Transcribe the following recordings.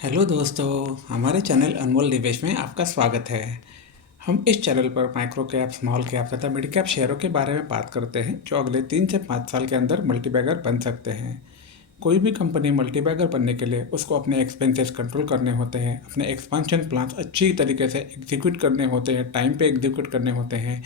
Hello दोस्तों, हमारे channel अनमोल निवेश में आपका स्वागत है। हम इस चैनल पर माइक्रो कैप, स्मॉल कैप तथा मिड कैप शेयरों के बारे में बात करते हैं जो अगले 3 से 5 साल के अंदर मल्टीबैगर बन सकते हैं। कोई भी कंपनी मल्टीबैगर बनने के लिए उसको अपने एक्सपेंसेस कंट्रोल करने होते हैं, अपने एक्सपांशन प्लान्स अच्छी तरीके से एग्जीक्यूट करने होते हैं, टाइम पे एग्जीक्यूट करने होते हैं,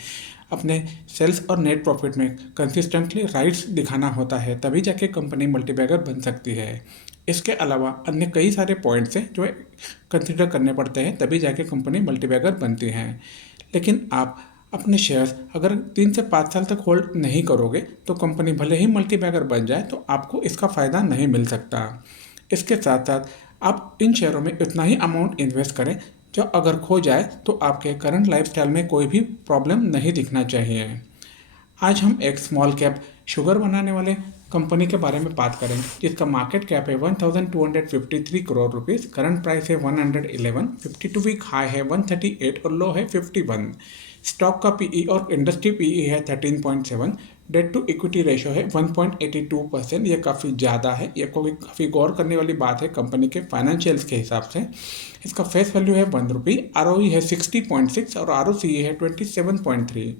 अपने सेल्स और नेट प्रॉफिट में कंसिस्टेंटली राइट्स दिखाना होता है, तभी जाके कंपनी मल्टीबैगर बन सकती है। इसके अलावा अन्य कई सारे पॉइंट्स हैं जो कंसिडर करने पड़ते हैं, तभी जाके कंपनी मल्टीबैगर बनती हैं। लेकिन आप अपने शेयर्स अगर 3 से 5 साल तक होल्ड नहीं करोगे तो कंपनी भले ही मल्टीबैगर बन जाए तो आपको इसका फ़ायदा नहीं मिल सकता। इसके साथ साथ आप इन शेयरों में उतना ही अमाउंट इन्वेस्ट करें जो अगर खो जाए तो आपके करंट लाइफस्टाइल में कोई भी प्रॉब्लम नहीं दिखना चाहिए। आज हम एक स्मॉल कैप शुगर बनाने वाले कंपनी के बारे में बात करेंगे जिसका मार्केट कैप है 1253 करोड़ रुपीस, करंट प्राइस है 111, 52 वीक हाई है 138 और लो है 51। स्टॉक का पीई और इंडस्ट्री पीई है 13.7, डेट टू इक्विटी रेशो है 1.82%। ये काफ़ी ज़्यादा है, ये कोई काफ़ी गौर करने वाली बात है कंपनी के फाइनेंशियल्स के हिसाब से। इसका फेस वैल्यू है 1 रुपी, आरओई है 60.6 और आरओसीई है 27.3।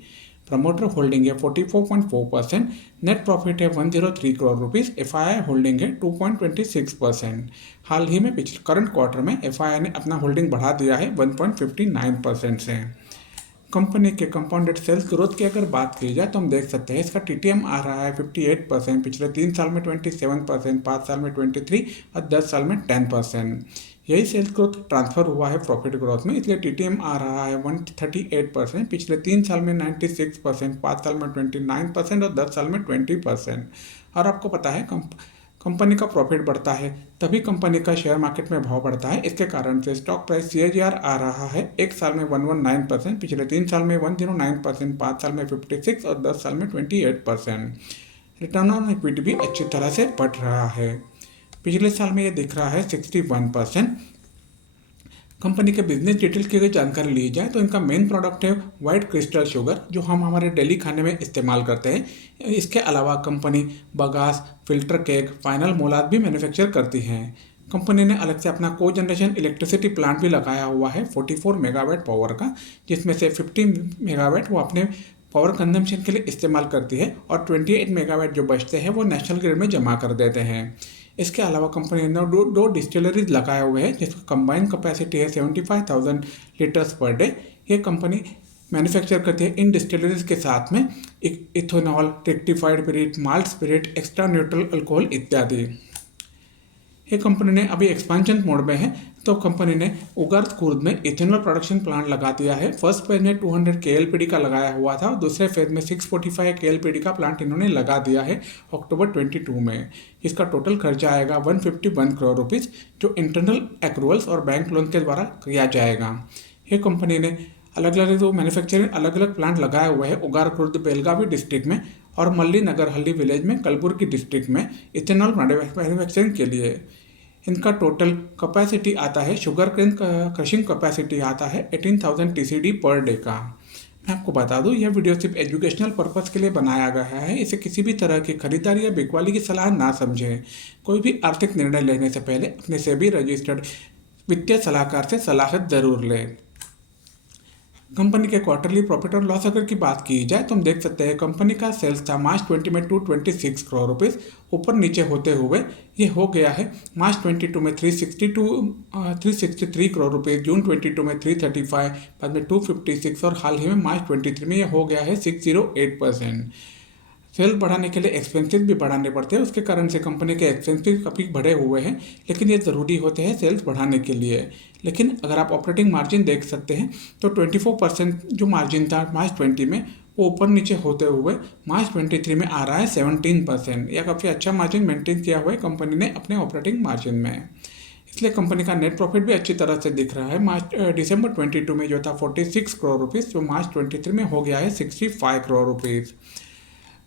प्रमोटर होल्डिंग है 44.4%, नेट प्रॉफिट है 103 करोड़ रुपीस, एफआईआई होल्डिंग है 2.26%। हाल ही में पिछले करंट क्वार्टर में एफआईआई ने अपना होल्डिंग बढ़ा दिया है 1.59% से। कंपनी के कंपाउंडेड सेल्स ग्रोथ की अगर बात की जाए तो हम देख सकते हैं इसका टीटीएम आ रहा है 58%, पिछले 3 साल में 27%, 5 साल में 23 और 10 साल में 10%। यही सेल्स ग्रोथ ट्रांसफर हुआ है प्रॉफिट ग्रोथ में, इसलिए टीटीएम आ रहा है 138%, पिछले 3 साल में 96%, 5 साल में 29% और 10 साल में 20%। और आपको पता है कंपनी का प्रॉफिट बढ़ता है तभी कंपनी का शेयर मार्केट में भाव बढ़ता है। इसके कारण से स्टॉक प्राइस सीएजीआर आ रहा है एक साल में 119%, पिछले 3 साल में 109%, 5 साल में 56 और 10 साल में 28%। रिटर्न ऑन इक्विटी भी अच्छी तरह से बढ़ रहा है, पिछले साल में ये दिख रहा है 61%। कंपनी के बिजनेस डिटेल की अगर जानकारी ली जाए तो इनका मेन प्रोडक्ट है वाइट क्रिस्टल शुगर जो हम हमारे डेली खाने में इस्तेमाल करते हैं। इसके अलावा company bagasse, filter cake, final molasses भी मैन्युफैक्चर करती है। कंपनी ने अलग से अपना को जनरेशन इलेक्ट्रिसिटी प्लांट भी लगाया हुआ है 44 मेगावाट पावर का, जिसमें से 50 मेगावाट वो अपने पावर कंजम्पशन के लिए इस्तेमाल करती है और 28 मेगावाट जो बचते हैं वो नेशनल ग्रिड में जमा कर देते हैं। इसके अलावा कंपनी ने दो डिस्टिलरीज लगाए हुए हैं जिसका कंबाइंड कैपेसिटी है 75,000 लीटर्स पर डे। ये कंपनी मैन्युफैक्चर करती है इन डिस्टिलरीज के साथ में ethanol, rectified spirit, malt spirit, extra neutral alcohol इत्यादि। ये कंपनी ने अभी एक्सपांशन मोड में है तो कंपनी ने उगार्थ खुर्द में इथेनॉल प्रोडक्शन प्लांट लगा दिया है। फर्स्ट फेज में 200 केएलपीडी का लगाया हुआ था और दूसरे फेज में 645 केएलपीडी का प्लांट इन्होंने लगा दिया है अक्टूबर 22 में। इसका टोटल खर्चा आएगा 151 करोड़ रुपीज़ जो इंटरनल एक्रूवल्स और बैंक लोन के द्वारा किया जाएगा। ये कंपनी ने अलग अलग जो मैन्युफैक्चरिंग अलग अलग प्लांट लगाए हुए हैं उगार खुर्द बेलगावी डिस्ट्रिक्ट में और मल्ली नगर हल्ली विलेज में कलबुर्गी डिस्ट्रिक्ट में इथेनॉल मैन्युफैक्चरिंग के लिए। इनका टोटल कैपेसिटी आता है शुगर केन क्रशिंग कैपेसिटी आता है 18,000 टीसीडी पर डे का। मैं आपको बता दूं यह वीडियो सिर्फ एजुकेशनल पर्पस के लिए बनाया गया है, इसे किसी भी तरह की खरीदारी या बिकवाली की सलाह ना समझें। कोई भी आर्थिक निर्णय लेने से पहले अपने सेबी रजिस्टर्ड वित्तीय सलाहकार से सलाह जरूर लें। कंपनी के क्वार्टरली प्रॉफिट और लॉस अगर की बात की जाए तो हम देख सकते हैं कंपनी का सेल्स था मार्च 20 में 226 करोड़ रुपीस, ऊपर नीचे होते हुए ये हो गया है मार्च 22 में 363 करोड़ रुपीस, जून 22 में 335, बाद में 256 और हाल ही में मार्च 23 में ये हो गया है 608%। सेल बढ़ाने के लिए एक्सपेंसेस भी बढ़ाने पड़ते हैं, उसके कारण से कंपनी के एक्सपेंसेस काफ़ी बढ़े हुए हैं, लेकिन ये ज़रूरी होते हैं सेल्स बढ़ाने के लिए। लेकिन अगर आप ऑपरेटिंग मार्जिन देख सकते हैं तो 24% जो मार्जिन था मार्च 20 में वो ऊपर नीचे होते हुए मार्च 23 में आ रहा है 17%। यह काफ़ी अच्छा मार्जिन मेंटेन किया हुआ है कंपनी ने अपने ऑपरेटिंग मार्जिन में, इसलिए कंपनी का नेट प्रॉफिट भी अच्छी तरह से दिख रहा है। दिसंबर 22 में जो था 46 करोड़ रुपीज़ जो मार्च 23 में हो गया है 65 करोड़ रुपीज़।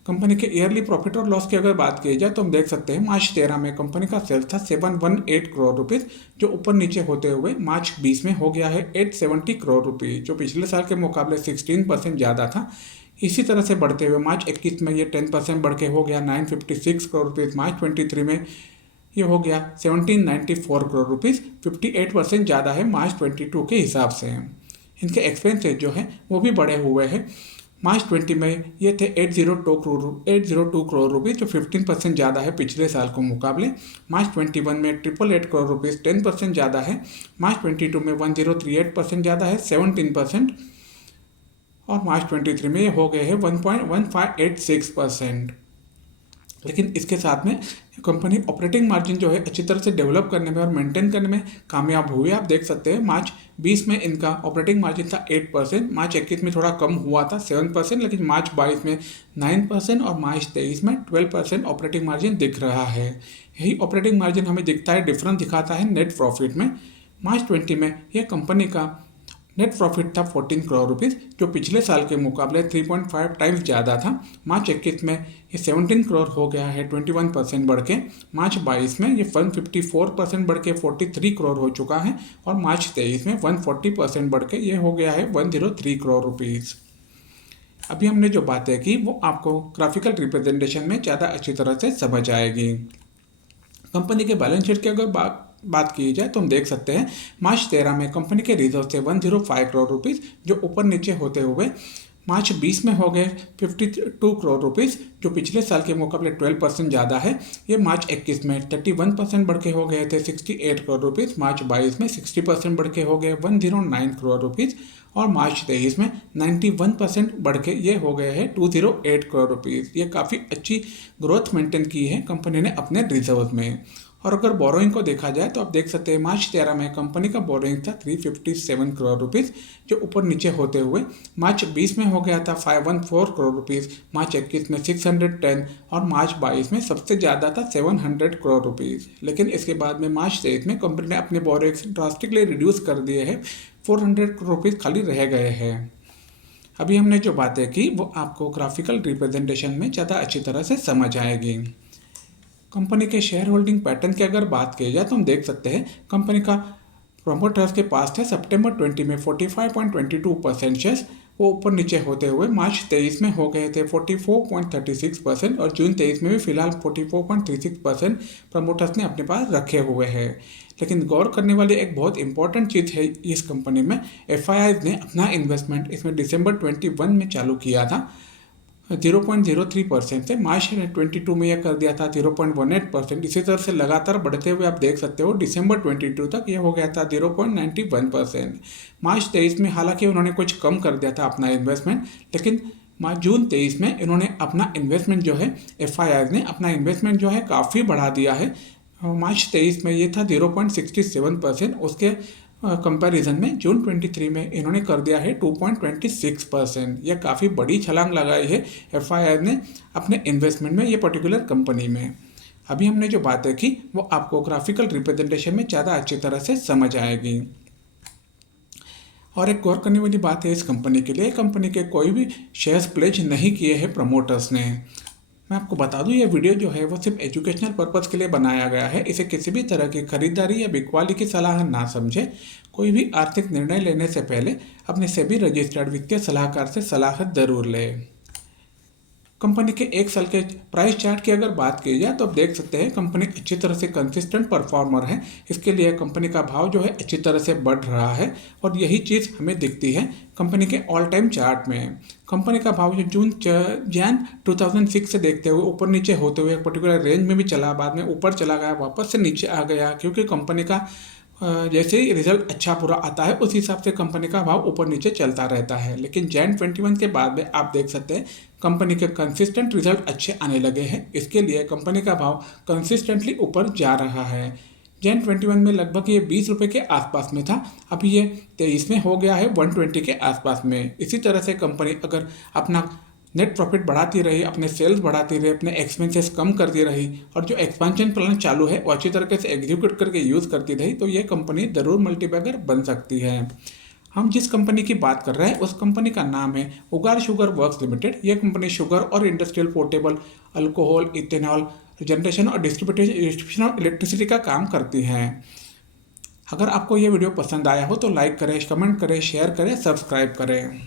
कंपनी के ईयरली प्रॉफिट और लॉस की अगर बात की जाए तो हम देख सकते हैं मार्च 13 में कंपनी का सेल्स था 718 करोड़ रुपीज़ जो ऊपर नीचे होते हुए मार्च 20 में हो गया है 870 करोड़ रुपीज़ जो पिछले साल के मुकाबले 16% ज़्यादा था। इसी तरह से बढ़ते हुए मार्च 21 में ये 10% बढ़ के हो गया 956 करोड़ रुपीज़, मार्च 23 में ये हो गया 1794 करोड़ रुपीज़, 58% ज़्यादा है मार्च 22 के हिसाब से। इनके एक्सपेंसेस जो है वो भी बढ़े हुए हैं। मार्च 20 में ये थे 802 करोड़ रुपीज़, जो 15% ज़्यादा है पिछले साल के मुकाबले। मार्च 21 में 888 करोड़ रुपीज़, 10% ज़्यादा है। मार्च 22 में 1038% ज़्यादा है, 17%। और मार्च 23 में ये हो गए हैं 1.1586%। लेकिन इसके साथ में कंपनी ऑपरेटिंग मार्जिन जो है अच्छी तरह से डेवलप करने में और मेंटेन करने में कामयाब हुई। आप देख सकते हैं मार्च 20 में इनका ऑपरेटिंग मार्जिन था 8%, मार्च 21 में थोड़ा कम हुआ था 7%, लेकिन मार्च 22 में 9% और मार्च 23 में 12% ऑपरेटिंग मार्जिन दिख रहा है। यही ऑपरेटिंग मार्जिन हमें दिखता है, डिफरेंस दिखाता है नेट प्रॉफिट में। मार्च 20 में यह कंपनी का नेट प्रॉफिट था 14 करोड़ रुपीज़, जो पिछले साल के मुकाबले 3.5 टाइम्स ज़्यादा था। मार्च 21 में ये 17 करोड़ हो गया है, 21% बढ़ के। मार्च 22 में ये 154% बढ़ के 43 करोड़ हो चुका है। और मार्च 23 में 140% बढ़ के ये हो गया है 103 करोड़ रुपीज़। अभी हमने जो बातें की वो आपको ग्राफिकल रिप्रेजेंटेशन में ज़्यादा अच्छी तरह से समझ आएगी। कंपनी के बैलेंस शीट की अगर बात की जाए तो हम देख सकते हैं मार्च 13 में कंपनी के रिजर्व थे 105 करोड़ रुपीज़, जो ऊपर नीचे होते हुए मार्च 20 में हो गए 52 करोड़ रुपीज़, जो पिछले साल के मुकाबले 12% ज़्यादा है। ये मार्च 21 में 31% बढ़ के हो गए थे 68 करोड़ रुपीज़। मार्च 22 में 60% बढ़ के हो गए 109 करोड़ रुपीज़। और मार्च 23 में 91% बढ़ के ये हो गए हैं 208 करोड़ रुपीज़। ये काफ़ी अच्छी ग्रोथ मेंटेन की है कंपनी ने अपने रिजर्व में। और अगर बोरोइंग को देखा जाए तो आप देख सकते हैं मार्च 13 में कंपनी का बोरोइंग था 357 करोड़ रुपीज़, जो ऊपर नीचे होते हुए मार्च 20 में हो गया था 514 करोड़ रुपीज़, मार्च 21 में 610 और मार्च 22 में सबसे ज़्यादा था 700 करोड़ रुपीज़। लेकिन इसके बाद में मार्च 23 में कंपनी ने अपने बोरोइंग्स ड्रास्टिकली रिड्यूस कर दिए हैं, 400 करोड़ रुपीज़ खाली रह गए हैं। अभी हमने जो बातें की वो आपको ग्राफिकल रिप्रेजेंटेशन में ज़्यादा अच्छी तरह से समझ आएगी। कंपनी के शेयर होल्डिंग पैटर्न की अगर बात की जाए तो हम देख सकते हैं कंपनी का प्रोमोटर्स के पास थे सितंबर 20 में 45.22% शेयर्स, वो ऊपर नीचे होते हुए मार्च 23 में हो गए थे 44.36% और जून 23 में भी फिलहाल 44.36% प्रमोटर्स ने अपने पास रखे हुए हैं। लेकिन गौर करने वाली एक बहुत इंपॉर्टेंट चीज़ है इस कंपनी में, FIIs ने अपना इन्वेस्टमेंट इसमें दिसंबर 21 में चालू किया था 0.03% से। मार्च 22 में यह कर दिया था 0.18%। इसी तरह से लगातार बढ़ते हुए आप देख सकते हो दिसंबर 22 तक यह हो गया था 0.91%। मार्च 23 में हालांकि उन्होंने कुछ कम कर दिया था अपना इन्वेस्टमेंट, लेकिन जून 23 में इन्होंने अपना इन्वेस्टमेंट जो है FIIs ने अपना इन्वेस्टमेंट जो है काफ़ी बढ़ा दिया है। मार्च 23 में ये था 0.67%, उसके कंपैरिजन में जून 23 में इन्होंने कर दिया है 2.26%। यह काफ़ी बड़ी छलांग लगाई है FII ने अपने इन्वेस्टमेंट में, ये पर्टिकुलर कंपनी में। अभी हमने जो बातें की वो आपको ग्राफिकल रिप्रेजेंटेशन में ज़्यादा अच्छी तरह से समझ आएगी। और एक गौर करने वाली बात है इस कंपनी के लिए, कंपनी के कोई भी शेयर्स प्लेज नहीं किए हैं प्रमोटर्स ने। मैं आपको बता दूं ये वीडियो जो है वो सिर्फ एजुकेशनल पर्पज़ के लिए बनाया गया है। इसे किसी भी तरह की खरीदारी या बिकवाली की सलाह ना समझे। कोई भी आर्थिक निर्णय लेने से पहले अपने सेबी रजिस्टर्ड वित्तीय सलाहकार से सलाह जरूर लें। कंपनी के एक साल के प्राइस चार्ट की अगर बात की जाए तो आप देख सकते हैं कंपनी अच्छी तरह से कंसिस्टेंट परफॉर्मर है। इसके लिए कंपनी का भाव जो है अच्छी तरह से बढ़ रहा है और यही चीज़ हमें दिखती है कंपनी के ऑल टाइम चार्ट में। कंपनी का भाव जो जैन 2006 से देखते हुए ऊपर नीचे होते हुए एक पर्टिकुलर रेंज में भी चला, बाद में ऊपर चला गया, वापस से नीचे आ गया, क्योंकि कंपनी का जैसे ही रिजल्ट अच्छा पूरा आता है उस हिसाब से कंपनी का भाव ऊपर नीचे चलता रहता है। लेकिन जैन 21 के बाद में आप देख सकते हैं कंपनी के कंसिस्टेंट रिजल्ट अच्छे आने लगे हैं। इसके लिए कंपनी का भाव कंसिस्टेंटली ऊपर जा रहा है। जैन 21 में लगभग ये 20 रुपये के आसपास में था, अभी ये 23 में हो गया है 120 के आसपास में। इसी तरह से कंपनी अगर अपना नेट प्रॉफिट बढ़ाती रही, अपने सेल्स बढ़ाती रही, अपने एक्सपेंसेस कम करती रही और जो एक्सपेंशन प्लान चालू है वो अच्छी तरीके से एग्जीक्यूट करके यूज़ करती रही तो ये कंपनी ज़रूर मल्टीबैगर बन सकती है। हम जिस कंपनी की बात कर रहे हैं उस कंपनी का नाम है उगार शुगर वर्क्स लिमिटेड। ये कंपनी शुगर और industrial portable alcohol, ethanol generation और डिस्ट्रीब्यूशन ऑफ इलेक्ट्रिसिटी का काम करती हैं। अगर आपको ये वीडियो पसंद आया हो तो लाइक करें, कमेंट करें, शेयर करें, सब्सक्राइब करें।